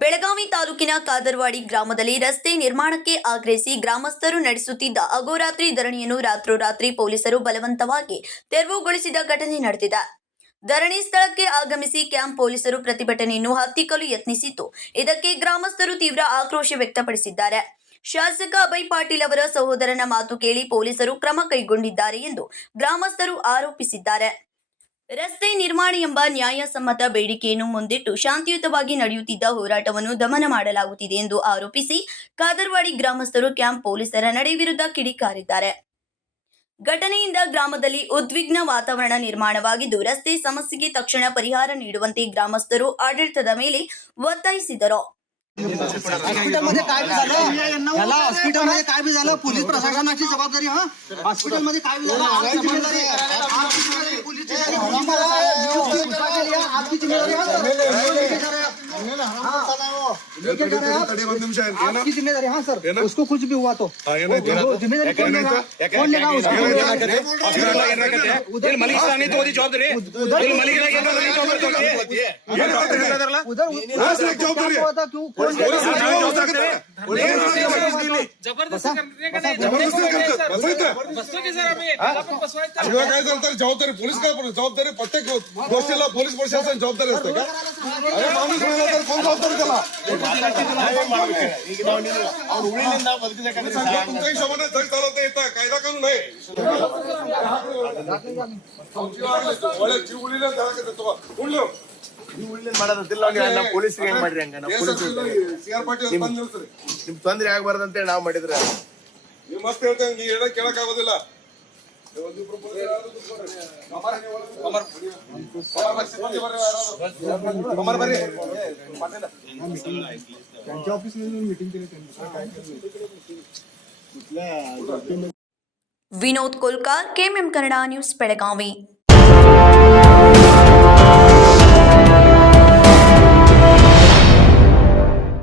ಬೆಳಗಾವಿ ತಾಲೂಕಿನ ಕಾದರವಾಡಿ ಗ್ರಾಮದಲ್ಲಿ ರಸ್ತೆ ನಿರ್ಮಾಣಕ್ಕೆ ಆಗ್ರಹಿಸಿ ಗ್ರಾಮಸ್ಥರು ನಡೆಸುತ್ತಿದ್ದ ಅಹೋರಾತ್ರಿ ಧರಣಿಯನ್ನು ರಾತ್ರೋರಾತ್ರಿ ಪೊಲೀಸರು ಬಲವಂತವಾಗಿ ತೆರವುಗೊಳಿಸಿದ ಘಟನೆ ನಡೆದಿದೆ. ಧರಣಿ ಸ್ಥಳಕ್ಕೆ ಆಗಮಿಸಿ ಕ್ಯಾಂಪ್ ಪೊಲೀಸರು ಪ್ರತಿಭಟನೆಯನ್ನು ಹತ್ತಿಕ್ಕಲು ಯತ್ನಿಸಿದ್ದು, ಇದಕ್ಕೆ ಗ್ರಾಮಸ್ಥರು ತೀವ್ರ ಆಕ್ರೋಶ ವ್ಯಕ್ತಪಡಿಸಿದ್ದಾರೆ. ಶಾಸಕ ಅಭಯ್ ಪಾಟೀಲ್ ಅವರ ಸಹೋದರನ ಮಾತು ಕೇಳಿ ಪೊಲೀಸರು ಕ್ರಮ ಕೈಗೊಂಡಿದ್ದಾರೆ ಎಂದು ಗ್ರಾಮಸ್ಥರು ಆರೋಪಿಸಿದ್ದಾರೆ. ರಸ್ತೆ ನಿರ್ಮಾಣ ಎಂಬ ನ್ಯಾಯಸಮ್ಮತ ಬೇಡಿಕೆಯನ್ನು ಮುಂದಿಟ್ಟು ಶಾಂತಿಯುತವಾಗಿ ನಡೆಯುತ್ತಿದ್ದ ಹೋರಾಟವನ್ನು ದಮನ ಮಾಡಲಾಗುತ್ತಿದೆ ಎಂದು ಆರೋಪಿಸಿ ಕಾದರವಾಡಿ ಗ್ರಾಮಸ್ಥರು ಕ್ಯಾಂಪ್ ಪೊಲೀಸರ ನಡೆ ವಿರುದ್ಧ ಕಿಡಿಕಾರಿದ್ದಾರೆ. ಘಟನೆಯಿಂದ ಗ್ರಾಮದಲ್ಲಿ ಉದ್ವಿಗ್ನ ವಾತಾವರಣ ನಿರ್ಮಾಣವಾಗಿದ್ದು, ರಸ್ತೆ ಸಮಸ್ಯೆಗೆ ತಕ್ಷಣ ಪರಿಹಾರ ನೀಡುವಂತೆ ಗ್ರಾಮಸ್ಥರು ಆಡಳಿತದ ಮೇಲೆ ಒತ್ತಾಯಿಸಿದರು. हॉस्पिटलमध्ये काय बी झालं याला हॉस्पिटलमध्ये काय बी झालं पोलीस प्रशासनाची जबाबदारी हा हॉस्पिटलमध्ये काय बी झालं आपकी जिम्मेदारी आपकी जिम्मेदारी हाँ सर उसको कुछ भी हुआ तो जिम्मेदारी कौन लेगा उसकी जबाबदारी पोलीस काय जबाबदारी प्रत्येक गोष्टीला पोलीस प्रशासन जबाबदारी असते का? अरे माणूस मिळाला तर कोण जबाबदारी त्याला? तुमच्या हिशोबाने जग चालवता येतं कायदा कानून आहे. जीव उडीला ಪೊಲೀಸರಿಗೆ ಏನ್ ಮಾಡ್ರಿ ಹಂಗ ನಿಮ್ ತೊಂದ್ರೆ ಆಗ್ಬಾರ್ದಂತೇಳಿ ನಾವ್ ಮಾಡಿದ್ರೆ ನೀವು ಮಸ್ತ್ ಹೇಳ್ತೇವೆ, ನೀ ಹೇಳ ಕೇಳಕ್ ಆಗೋದಿಲ್ಲ. Vinod Kolkar, KMM Kannada news, Belagavi.